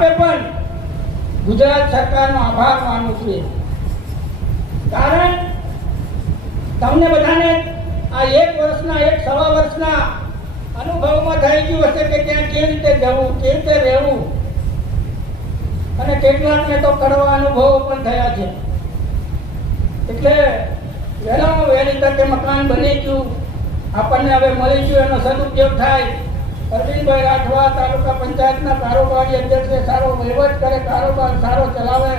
આપે પણ ગુજરાત સરકારનો આભાર માનું છું, કારણ તમને બધાને આ 1 વર્ષના 1.5 વર્ષના અનુભવમાં થઈ ગયું હશે કે ત્યાં કેવી રીતે જવું, કેવી રીતે રહેવું, અને કેટલાકને તો કડવા અનુભવો પણ થયા છે. એટલે વહેલામાં વહેલી તકે મકાન બની ગયું, આપણને હવે મળી ગયું, એનો સદુપયોગ થાય. અરવિંદભાઈ રાઠવા તાલુકા પંચાયતના કારોબારી અધ્યક્ષે સારો વહીવટ કરે, કારોબાર સારો ચલાવે,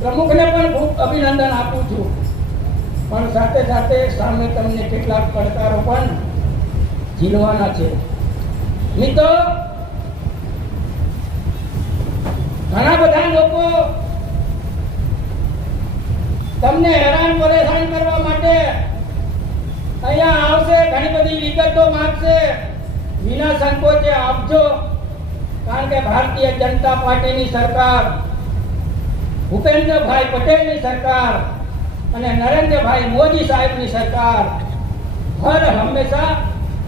પ્રમુખને પણ ખૂબ અભિનંદન આપું છું. પણ સાથે સાથે સામે તમને કેટલાક પડકારો પણ ઝીલવાના છે. મિત્રો, ઘણા બધા લોકો તમને હેરાન પરેશાન કરવા માટે અહીંયા આવશે, ઘણી બધી વિગતો માંગશે. વિના સંકોચે આપજો, કારણ કે ભારતીય જનતા પાર્ટીની સરકાર, ભૂપેન્દ્રભાઈ પટેલની સરકાર અને નરેન્દ્રભાઈ મોદી સાહેબની સરકાર હર હંમેશા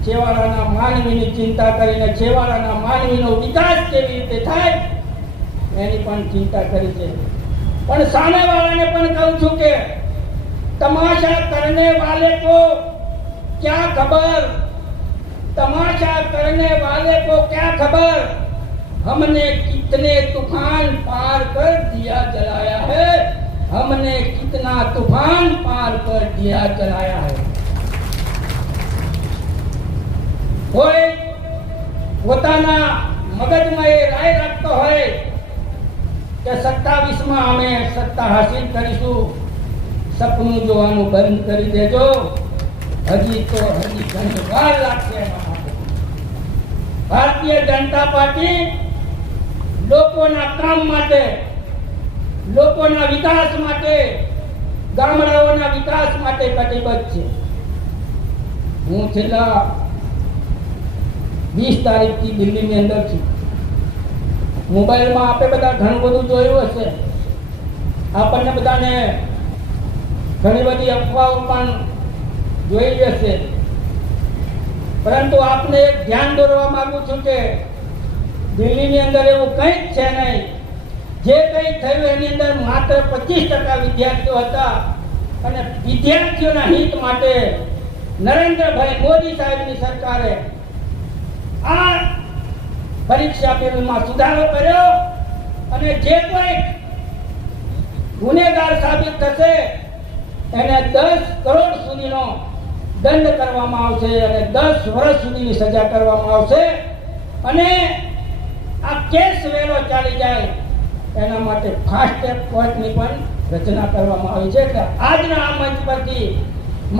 છેવાડાના માનવીની ચિંતા કરીને છેવાડાના માનવીનો વિકાસ કેવી રીતે થાય એની પણ ચિંતા કરી છે. પણ સામેવાળાને પણ કહું છું કે तमाशा करने वाले को क्या खबर, तमाशा करने वाले को क्या खबर, हमने कितने तूफान पार कर दिया जलाया है, हमने कितना तूफान पार कर दिया जलाया है. कोई પોતાના મગજમાં એ રાય રાખતો હોય કે 27માં અમે સત્તા હાસિલ કરીશું, સપનું જોવાનું બંધ કરી દેજો, હજી ઘણી વાર લાગશે. ભારતીય જનતા પાર્ટી લોકોના કામ માટે, લોકોના વિકાસ માટે, ગામડાઓના વિકાસ માટે કટિબદ્ધ છે. હું છેલ્લા 20 તારીખથી દિલ્હીની અંદર છું. મોબાઈલમાં આપણે બધા ઘણું બધું જોયું હશે, આપણને બધાને ઘણી બધી અફવાઓ પણ જોઈ હશે, પરંતુ આપને એક ધ્યાન દોરવા માંગુ છું કે દિલ્હીની અંદર એવું કંઈ જ છે નહીં. જે કંઈ થયું એની અંદર માત્ર 25% વિદ્યાર્થીઓ હતા, અને વિદ્યાર્થીઓના હિત માટે નરેન્દ્રભાઈ મોદી સાહેબની સરકારે આ પરીક્ષા પેનલમાં સુધારો કર્યો, અને જે કોઈ ગુનેગાર સાબિત થશે એને 10 કરોડ સુધીનો દંડ કરવામાં આવશે અને 10 વર્ષ સુધીની સજા કરવામાં આવશે. અને આ કેસ વહેલો ચાલી જાય એના માટે ફાસ્ટ ટ્રેક કોર્ટની પણ રચના કરવામાં આવી છે. એટલે આજના આ મંચ પરથી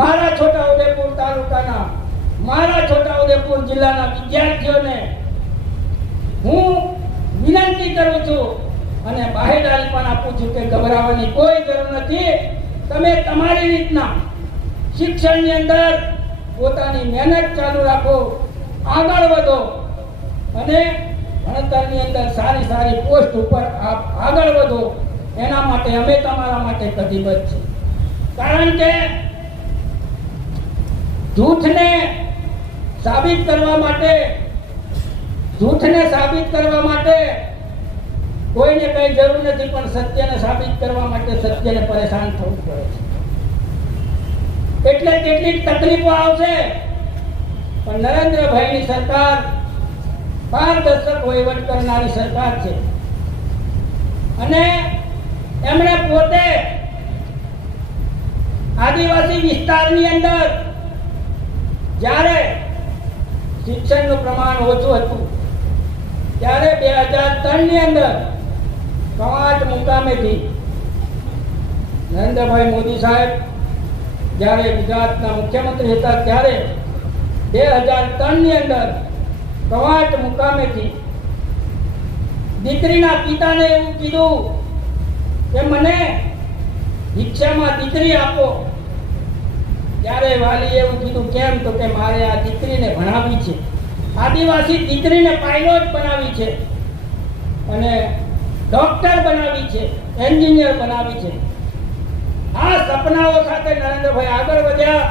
મારા છોટાઉદેપુર તાલુકાના, મારા છોટાઉદેપુર જિલ્લાના વિદ્યાર્થીઓને હું વિનંતી કરું છું અને બાહેંધરી પણ આપું છું કે ગભરાવાની કોઈ જરૂર નથી. તમે તમારી રીતના શિક્ષણની અંદર પોતાની મહેનત ચાલુ રાખો, આગળ વધો, અને ભણતરની અંદર સારી સારી પોસ્ટ ઉપર આપ આગળ વધો. એના માટે અમે તમારા માટે કટિબદ્ધ છે. કારણ કે જૂઠને સાબિત કરવા માટે કોઈને કઈ જરૂર નથી, પણ સત્યને સાબિત કરવા માટે સત્યને પરેશાન થવું પડે છે. એટલે કેટલીક તકલીફો આવશે, પણ નરેન્દ્રભાઈની સરકાર પારદર્શક વહીવટ કરનારી સરકાર છે. અને એમણે પોતે આદિવાસી વિસ્તારની અંદર જ્યારે શિક્ષણનું પ્રમાણ ઓછું હતું ત્યારે 2003 ની અંદર કવાંટ મુકામેથી નરેન્દ્રભાઈ મોદી સાહેબ જ્યારે ગુજરાતના મુખ્યમંત્રી હતા ત્યારે 2003 ની અંદર કવાંટ મુકામેથી દીકરીના પિતાને એવું કીધું કે મને શિક્ષામાં દીકરી આપો. ત્યારે વાલીએ એવું કીધું કેમ, તો કે મારે આ દીકરીને ભણાવવી છે, આદિવાસી દીકરીને પાયલોટ બનાવી છે, અને ડોક્ટર બનાવી છે, એન્જિનિયર બનાવી છે. આ સપનાઓ સાથે નરેન્દ્રભાઈ આગળ વધ્યા